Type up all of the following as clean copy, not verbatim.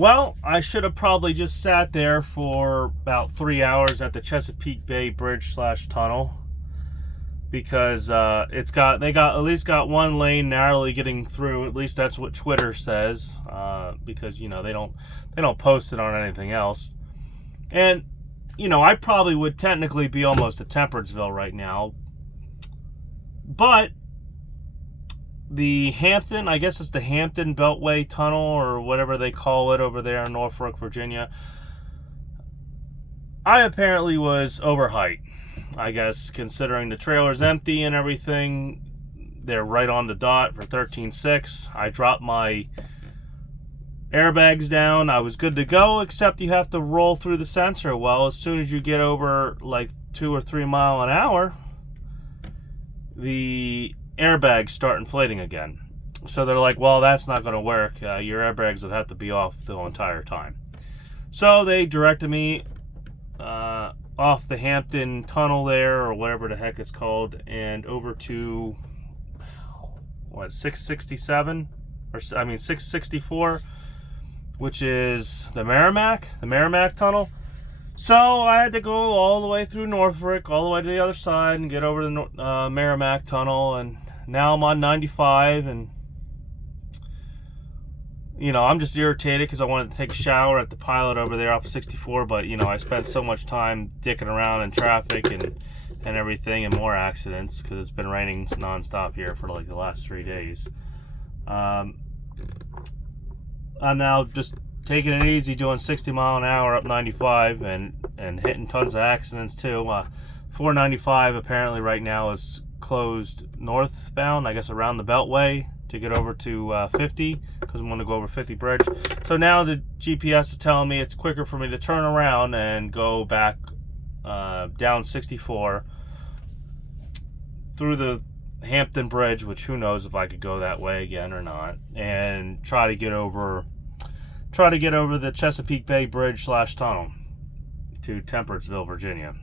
Well, I should have probably just sat there for about 3 hours at the Chesapeake Bay Bridge / tunnel, because they got at least got one lane narrowly getting through. At least that's what Twitter says, because they don't post it on anything else. And I probably would technically be almost at Temperance,ville right now, but the Hampton, I guess it's the Hampton Beltway Tunnel or whatever they call it over there in Norfolk, Virginia, I apparently was overhyped. I guess considering the trailer's empty and everything, they're right on the dot for 13.6. I dropped my airbags down. I was good to go, except you have to roll through the sensor. Well, as soon as you get over like 2 or 3 miles an hour, the airbags start inflating again. So they're like, well, that's not going to work. Your airbags would have to be off the entire time. So they directed me off the Hampton Tunnel there, or whatever the heck it's called, and over to 667, or 664, which is the Merrimack Tunnel. So I had to go all the way through Norfolk, all the way to the other side, and get over the Merrimack Tunnel. And now I'm on 95, and I'm just irritated because I wanted to take a shower at the Pilot over there off of 64, but I spent so much time dicking around in traffic and everything, and more accidents because it's been raining nonstop here for like the last 3 days. I'm now just taking it easy, doing 60 mile an hour up 95, and hitting tons of accidents too. 495 apparently right now is closed northbound, I guess around the Beltway, to get over to 50, because I'm going to go over 50 bridge. So now the GPS is telling me it's quicker for me to turn around and go back down 64 through the Hampton Bridge, which who knows if I could go that way again or not, and try to get over the Chesapeake Bay Bridge / tunnel to Temperance,ville, Virginia.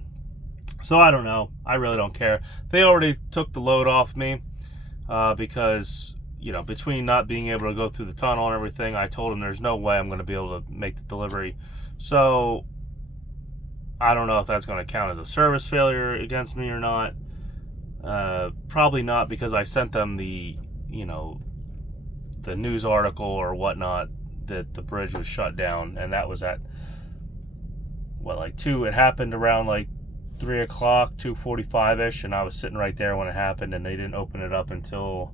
So I don't know. I really don't care. They already took the load off me because between not being able to go through the tunnel and everything, I told them there's no way I'm going to be able to make the delivery. So I don't know if that's going to count as a service failure against me or not. Probably not, because I sent them the news article or whatnot that the bridge was shut down, and that was at it happened around 3 o'clock, 2:45ish, and I was sitting right there when it happened, and they didn't open it up until,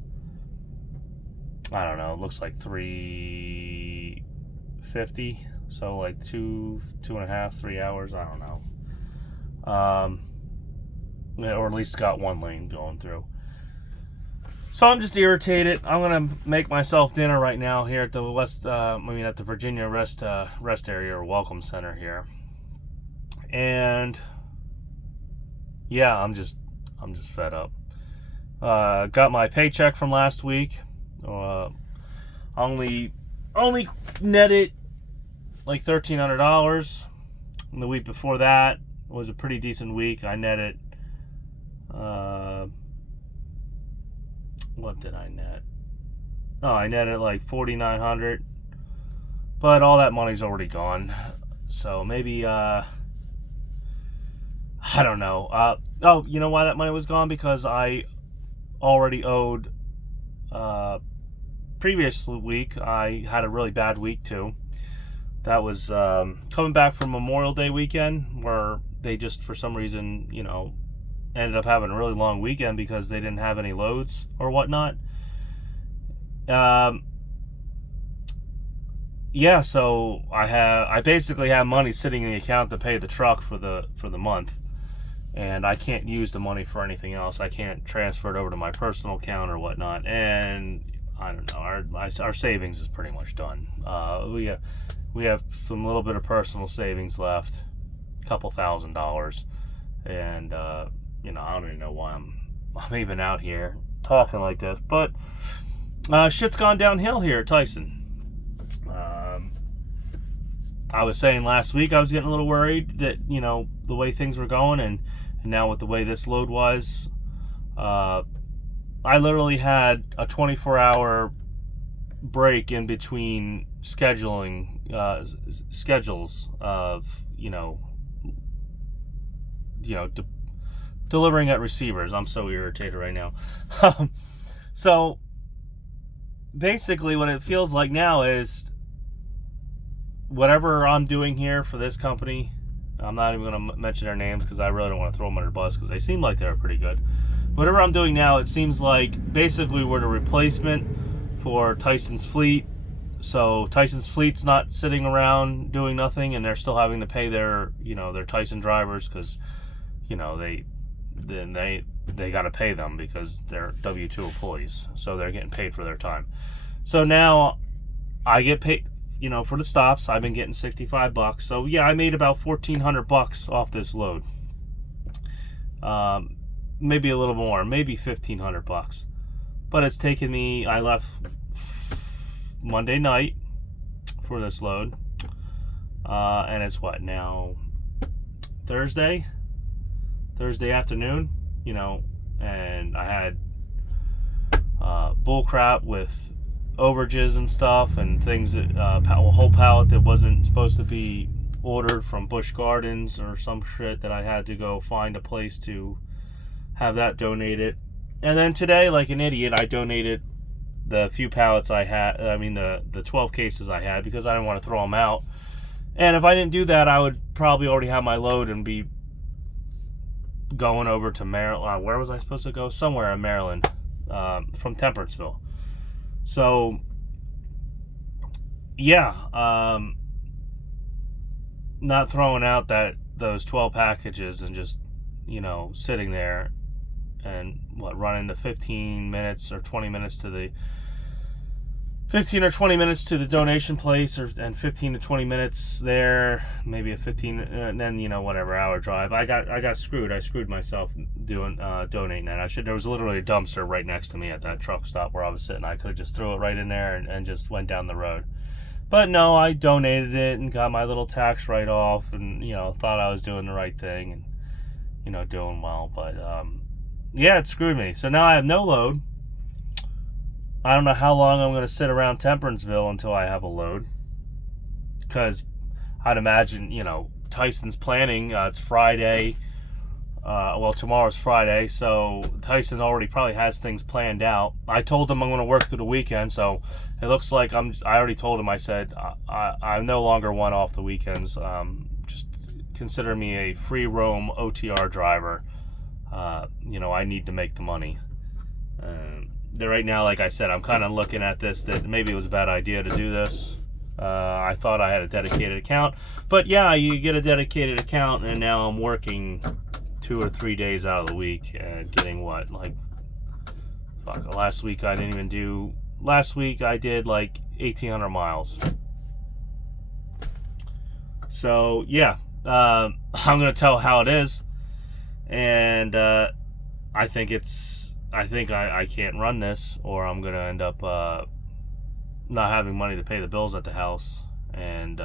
I don't know, it looks like 3:50, so 2.5, 3 hours, I don't know. Or at least got one lane going through. So I'm just irritated. I'm gonna make myself dinner right now here at the at the Virginia rest area or welcome center here, and yeah, I'm just fed up. Got my paycheck from last week. Only netted like $1,300. And the week before that was a pretty decent week. I netted. What did I net? Oh, I netted like $4,900, but all that money's already gone. So maybe I don't know. Oh, you know why that money was gone? Because I already owed. Previous week I had a really bad week too. That was coming back from Memorial Day weekend, where they just for some reason ended up having a really long weekend because they didn't have any loads or whatnot. Yeah, so I basically have money sitting in the account to pay the truck for the month, and I can't use the money for anything else. I can't transfer it over to my personal account or whatnot, and I don't know. Our savings is pretty much done. We have some little bit of personal savings left, a couple $1,000, and I don't even know why I'm even out here talking like this, but shit's gone downhill here at Tyson. I was saying last week I was getting a little worried that the way things were going, and now with the way this load was, I literally had a 24-hour break in between schedules of delivering at receivers. I'm so irritated right now. So basically what it feels like now is whatever I'm doing here for this company, I'm not even going to mention their names because I really don't want to throw them under the bus because they seem like they're pretty good. Whatever I'm doing now, it seems like basically we're the replacement for Tyson's fleet. So Tyson's fleet's not sitting around doing nothing, and they're still having to pay their Tyson drivers because they got to pay them because they're W-2 employees, so they're getting paid for their time. So now I get paid, for the stops. I've been getting $65. So yeah, I made about $1,400 off this load. Maybe a little more, maybe $1,500. But it's taken me. I left Monday night for this load, and it's what now? Thursday afternoon, and I had bull crap with overages and stuff and things that a whole pallet that wasn't supposed to be ordered from Busch Gardens or some shit that I had to go find a place to have that donated. And then today, like an idiot, I donated the few pallets I had, the 12 cases I had, because I didn't want to throw them out. And if I didn't do that, I would probably already have my load and be going over to Maryland. Where was I supposed to go? Somewhere in Maryland, from Temperatesville. So yeah, not throwing out those 12 packages and just sitting there and running the 15 minutes or 20 minutes to the 15 or 20 minutes to the donation place, and 15 to 20 minutes there, maybe a 15, and then whatever hour drive. I got screwed. I screwed myself doing donating that. There was literally a dumpster right next to me at that truck stop where I was sitting. I could have just threw it right in there and just went down the road. But no, I donated it and got my little tax write-off, and thought I was doing the right thing and doing well. But yeah, it screwed me. So now I have no load. I don't know how long I'm going to sit around Temperatesville until I have a load, because I'd imagine, Tyson's planning. It's Friday. Tomorrow's Friday, so Tyson already probably has things planned out. I told him I'm going to work through the weekend, so it looks like I already told him. I said I no longer want off the weekends. Just consider me a free roam OTR driver. I need to make the money. Right now, like I said, I'm kind of looking at this that maybe it was a bad idea to do this. I thought I had a dedicated account, but yeah, you get a dedicated account, and now I'm working 2 or 3 days out of the week and getting last week I didn't even do. Last week I did like 1,800 miles. So yeah, I'm gonna tell how it is, and I think I can't run this, or I'm gonna end up not having money to pay the bills at the house, and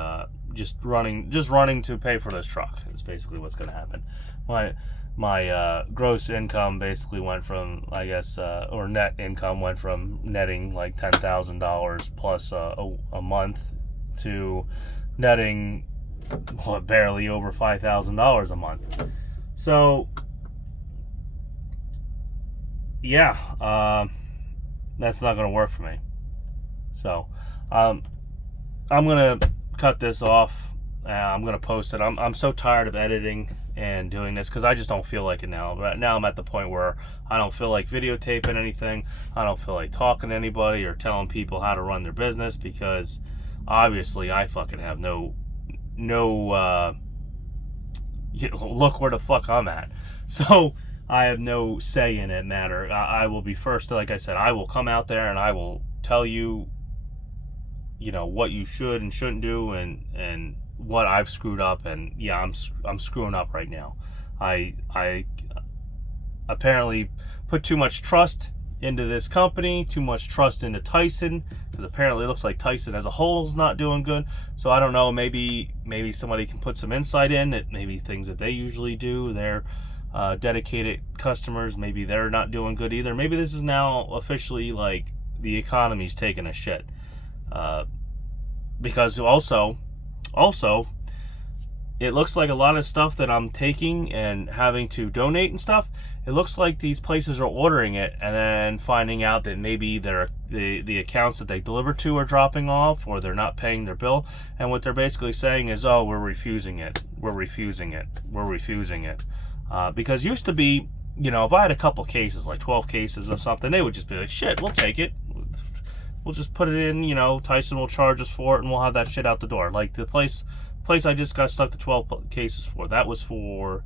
just running to pay for this truck is basically what's gonna happen. My gross income basically went from, I guess, or net income went from netting like $10,000 plus a month to netting barely over $5,000 a month. So yeah, that's not going to work for me. So I'm going to cut this off. I'm going to post it. I'm so tired of editing and doing this because I just don't feel like it now. Right now I'm at the point where I don't feel like videotaping anything. I don't feel like talking to anybody or telling people how to run their business, because obviously I fucking have no look where the fuck I'm at. So I have no say in it matter. I will be first. Like I said, I will come out there and I will tell you, what you should and shouldn't do, and what I've screwed up. And yeah, I'm screwing up right now. I apparently put too much trust into this company, too much trust into Tyson, because apparently it looks like Tyson as a whole is not doing good. So I don't know, maybe somebody can put some insight in that maybe things that they usually do, their dedicated customers, maybe they're not doing good either. Maybe this is now officially like the economy's taking a shit. Because also, it looks like a lot of stuff that I'm taking and having to donate and stuff, it looks like these places are ordering it and then finding out that maybe the accounts that they deliver to are dropping off, or they're not paying their bill. And what they're basically saying is, oh, we're refusing it. Because used to be, if I had a couple cases, like 12 cases of something, they would just be like, shit, we'll take it. We'll just put it in, Tyson will charge us for it, and we'll have that shit out the door. Like the place I just got stuck to 12 cases for, that was for,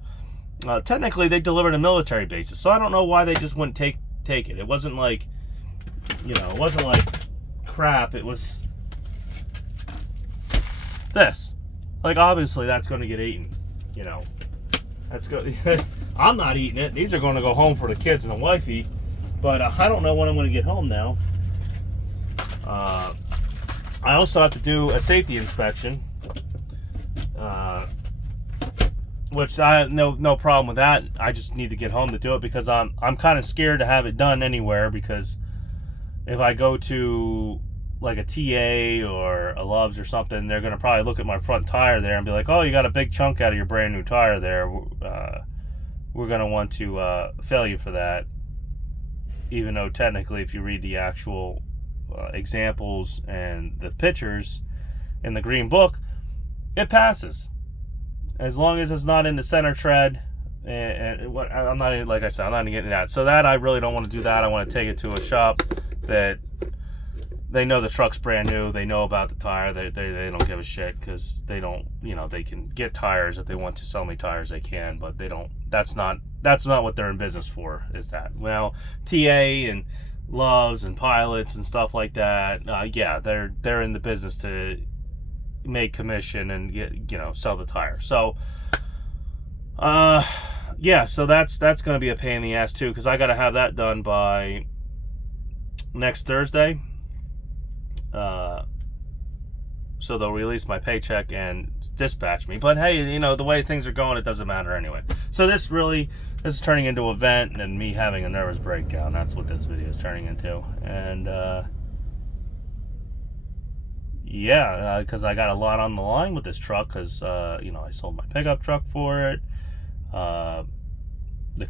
technically they delivered a military bases, so I don't know why they just wouldn't take it. It wasn't like, it wasn't like crap, it was this. Like, obviously that's going to get eaten, That's good. I'm not eating it. These are going to go home for the kids and the wifey, but I don't know when I'm going to get home now. I also have to do a safety inspection, which I have no problem with that. I just need to get home to do it because I'm kind of scared to have it done anywhere, because if I go to like a TA or a Love's or something, they're going to probably look at my front tire there and be like, oh, you got a big chunk out of your brand new tire there. We're going to want to fail you for that, even though technically if you read the actual examples and the pictures in the green book, it passes as long as it's not in the center tread. And what I'm not, like I said, I'm not getting that. So that I really don't want to do that. I want to take it to a shop that they know the truck's brand new. They know about the tire. They don't give a shit, because they don't, they can get tires. If they want to sell me tires, they can, but they don't. That's not what they're in business for, is that. Well, TA and Loves and Pilots and stuff like that, yeah, they're in the business to make commission and sell the tire. So yeah, so that's going to be a pain in the ass too, because I got to have that done by next Thursday. So they'll release my paycheck and dispatch me. But hey, the way things are going, it doesn't matter anyway. So this is turning into an event and me having a nervous breakdown. That's what this video is turning into. And yeah, because I got a lot on the line with this truck, because I sold my pickup truck for it. The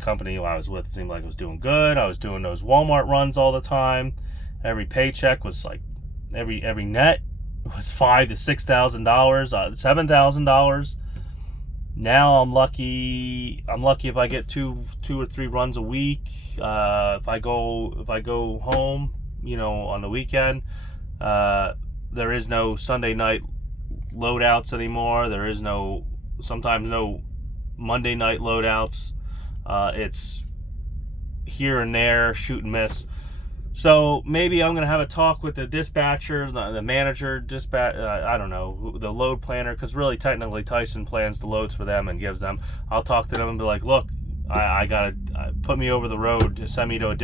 company I was with seemed like it was doing good. I was doing those Walmart runs all the time. Every paycheck was like, every net was $5,000 to $6,000, $7,000. Now I'm lucky if I get two or three runs a week. If I go home, on the weekend, there is no Sunday night loadouts anymore. There is sometimes no Monday night loadouts. It's here and there, shoot and miss. So maybe I'm going to have a talk with the dispatcher, the manager, I don't know, the load planner, because really technically Tyson plans the loads for them and gives them. I'll talk to them and be like, look, I got to put me over the road, send me to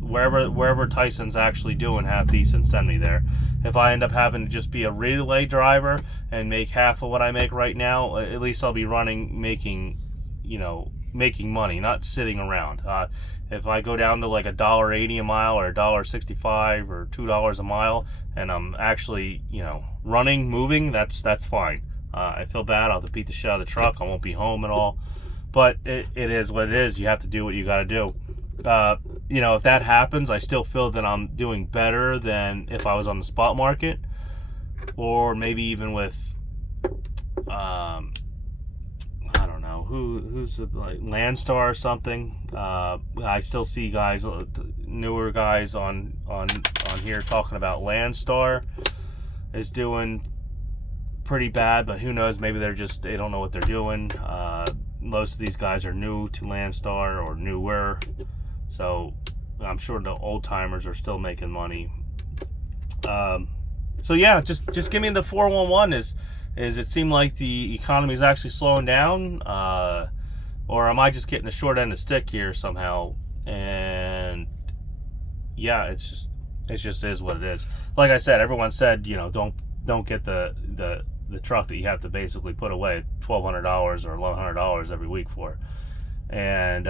wherever Tyson's actually doing half decent, send me there. If I end up having to just be a relay driver and make half of what I make right now, at least I'll be making money, not sitting around. If I go down to like $1.80 a mile or $1.65 or $2 a mile, and I'm actually, moving, that's fine. I feel bad. I'll have to beat the shit out of the truck. I won't be home at all. But it is what it is. You have to do what you got to do. If that happens, I still feel that I'm doing better than if I was on the spot market, or maybe even with, I don't know who's like Landstar or something. I still see guys, newer guys on here talking about Landstar is doing pretty bad, but who knows? Maybe they don't know what they're doing. Most of these guys are new to Landstar or newer, so I'm sure the old timers are still making money. So yeah, just give me the 411. Is it seem like the economy is actually slowing down, or am I just getting a short end of stick here somehow? And yeah, it just is what it is. Like I said, everyone said, don't get the truck that you have to basically put away $1,200 or $1,100 every week for. And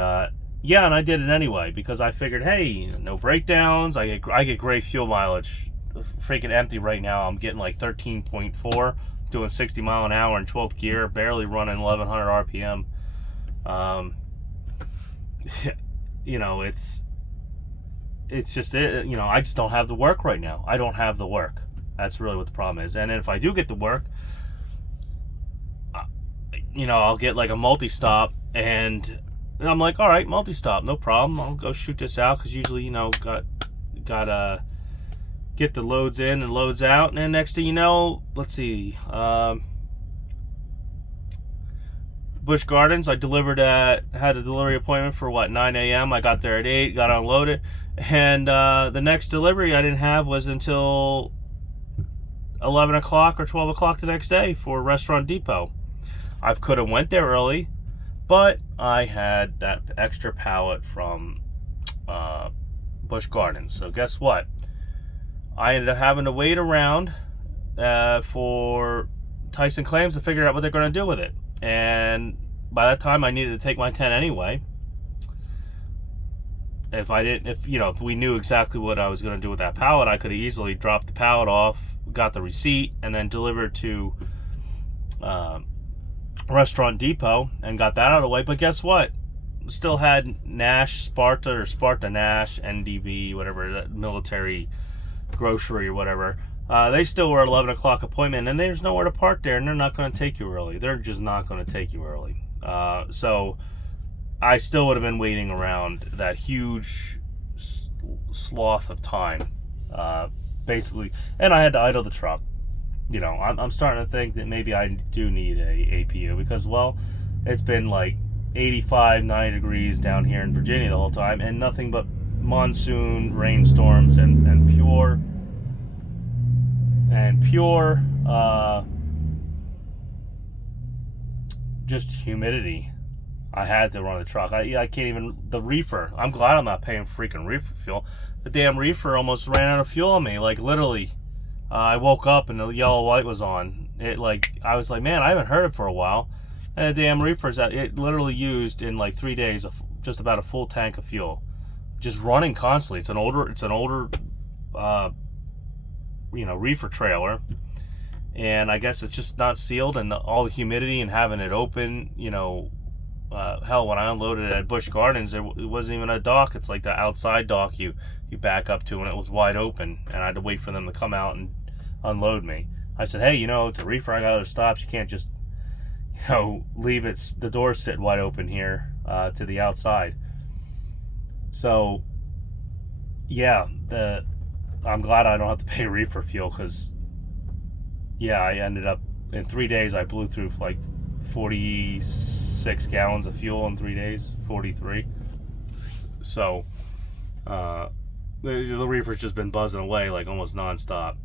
yeah, and I did it anyway, because I figured, hey, no breakdowns. I get great fuel mileage freaking empty right now. I'm getting like 13.4, doing 60 mile an hour in 12th gear, barely running 1100 RPM. You know, it's just, you know, I just don't have the work right now. I don't have the work. That's really what the problem is. And if I do get the work, you know, I'll get like a multi-stop, and I'm like, all right, multi-stop, no problem. I'll go shoot this out, because usually, you know, gotta get the loads in and loads out. And then next thing you know, let's see, Busch Gardens, I had a delivery appointment for 9 a.m. I got there at 8, got unloaded, and the next delivery I didn't have was until 11 o'clock or 12 o'clock the next day for Restaurant Depot. I could have went there early, but I had that extra pallet from Busch Gardens. So guess what? I ended up having to wait around for Tyson Claims to figure out what they're going to do with it. And by that time, I needed to take my 10 anyway. If we knew exactly what I was going to do with that pallet, I could have easily dropped the pallet off, got the receipt, and then delivered to Restaurant Depot and got that out of the way. But guess what? Still had Nash, Sparta, or Sparta Nash, NDB, whatever, that military grocery or whatever. They still were 11 o'clock appointment, and there's nowhere to park there, and they're not going to take you early. They're just not going to take you early. So I still would have been waiting around that huge sloth of time, basically. And I had to idle the truck. You know, I'm starting to think that maybe I do need a APU, because, well, it's been like 85, 90 degrees down here in Virginia the whole time, and nothing but monsoon rainstorms and pure just humidity. I had to run the truck. I can't even, the reefer, I'm glad I'm not paying freaking reefer fuel. The damn reefer almost ran out of fuel on me, like literally. I woke up and the yellow light was on. I was like, man, I haven't heard it for a while. And the damn reefer's it literally used in like 3 days just about a full tank of fuel, just running constantly. It's an older reefer trailer, and I guess it's just not sealed, and all the humidity and having it open, hell, when I unloaded it at Busch Gardens, it wasn't even a dock. It's like the outside dock you back up to, and it was wide open, and I had to wait for them to come out and unload me. I said, hey, it's a reefer, I got other stops, you can't just leave the door sit wide open here to the outside. So yeah, I'm glad I don't have to pay reefer fuel, because yeah, I ended up in 3 days I blew through like 46 gallons of fuel in 3 days, 43. So the reefer's just been buzzing away like almost nonstop.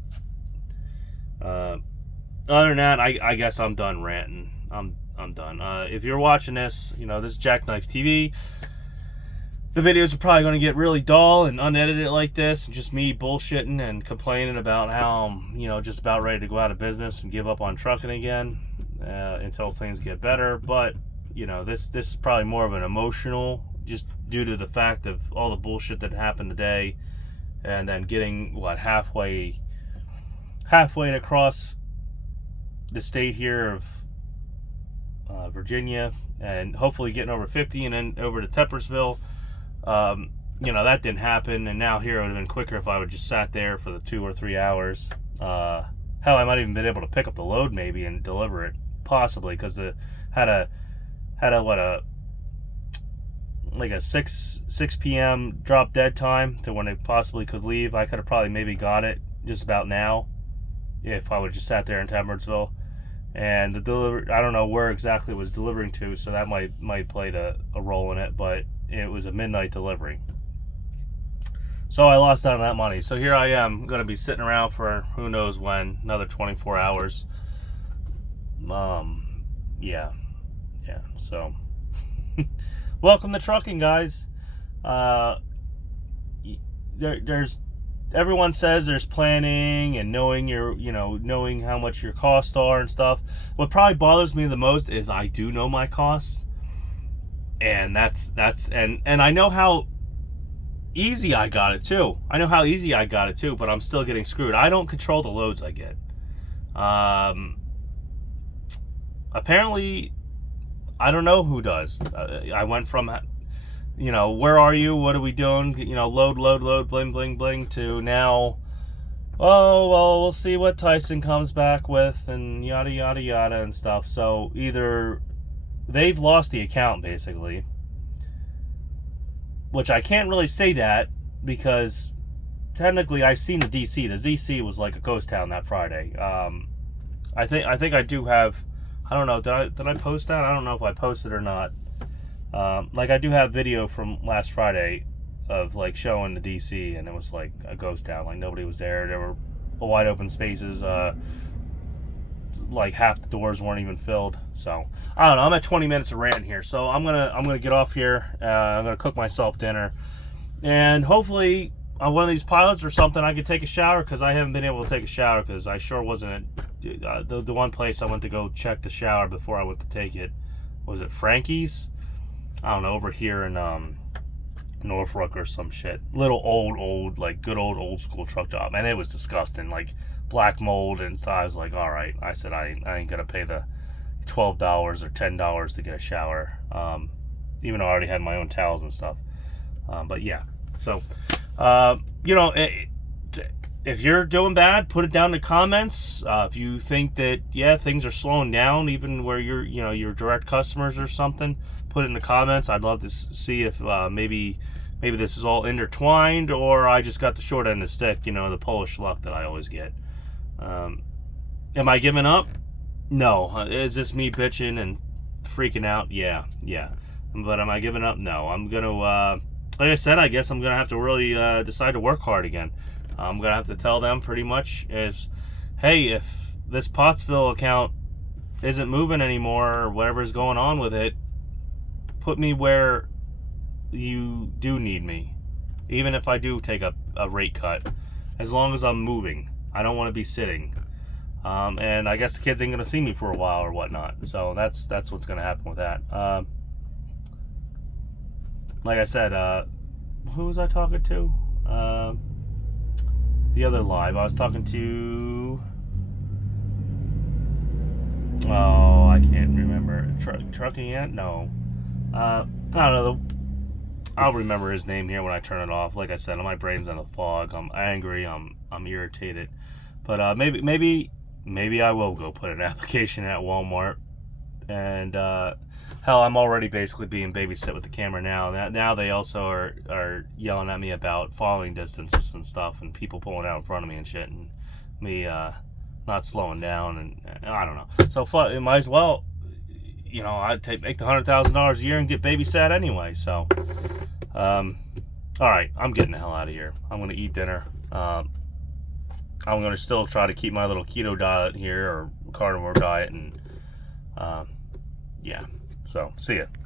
Other than that, I guess I'm done ranting. I'm done. If you're watching this, this is Jackknife TV. The videos are probably going to get really dull and unedited like this, and just me bullshitting and complaining about how I'm, just about ready to go out of business and give up on trucking again until things get better. But this is probably more of an emotional, just due to the fact of all the bullshit that happened today, and then getting halfway across the state here of Virginia, and hopefully getting over 50 and then over to Tempersville. That didn't happen, and now here it would have been quicker if I would just sat there for the 2 or 3 hours. Hell, I might even been able to pick up the load maybe and deliver it, possibly, because had a 6 p.m. drop dead time to when it possibly could leave. I could have probably maybe got it just about now if I would have just sat there in Tempersville. And the delivery, I don't know where exactly it was delivering to, so that might play a role in it, but it was a midnight delivery. So I lost out on that money. So here I am, going to be sitting around for who knows when, another 24 hours. Yeah. So, welcome to trucking, guys. Everyone says there's planning and knowing how much your costs are and stuff. What probably bothers me the most is I do know my costs, and that's and I know how easy I got it too. I know how easy I got it too, but I'm still getting screwed. I don't control the loads I get. Apparently, I don't know who does. I went from, where are you? What are we doing? Load, bling, bling, bling, to now, oh, well, we'll see what Tyson comes back with, and yada, yada, yada, and stuff. So either they've lost the account, basically, which I can't really say that because technically I seen the DC. The DC was like a ghost town that Friday. I think I do have. I don't know. Did I post that? I don't know if I posted or not. Like I do have video from last Friday of like showing the DC, and it was like a ghost town. Like nobody was there. There were wide open spaces. Like half the doors weren't even filled. So I don't know. I'm at 20 minutes of rant here, so I'm gonna get off here. I'm gonna cook myself dinner, and hopefully on one of these pilots or something I could take a shower, because I haven't been able to take a shower because I sure wasn't at the one place I went to go check the shower before I went to take it. Was it Frankie's? I don't know, over here in Norfolk or some shit. Little old, like good old school truck job, and it was disgusting. Like black mold, and so I was like, all right. I said I ain't gonna pay the $12 or $10 to get a shower, even though I already had my own towels and stuff. But yeah, so if you're doing bad, put it down in the comments. If you think that things are slowing down, even where your direct customers or something, put it in the comments. I'd love to see if maybe this is all intertwined, or I just got the short end of the stick. The Polish luck that I always get. Am I giving up? No. Is this me bitching and freaking out? Yeah. But am I giving up? No. I'm gonna, like I said, I guess I'm gonna have to really decide to work hard again. I'm gonna have to tell them pretty much is, hey, if this Pottsville account isn't moving anymore or whatever's going on with it, put me where you do need me, even if I do take a rate cut, as long as I'm moving. I don't want to be sitting, and I guess the kids ain't gonna see me for a while or whatnot. So that's what's gonna happen with that. Like I said, who was I talking to? The other live I was talking to. Oh, I can't remember. Trucking Ant? No. I don't know. I'll remember his name here when I turn it off. Like I said, my brain's in a fog. I'm angry. I'm irritated. But maybe I will go put an application at Walmart. And hell, I'm already basically being babysit with the camera now. Now they also are yelling at me about following distances and stuff, and people pulling out in front of me and shit, and me not slowing down, and I don't know. So it might as well, I'd make the $100,000 a year and get babysat anyway. So, all right, I'm getting the hell out of here. I'm gonna eat dinner. I'm gonna still try to keep my little keto diet here, or carnivore diet, and yeah. So, see ya.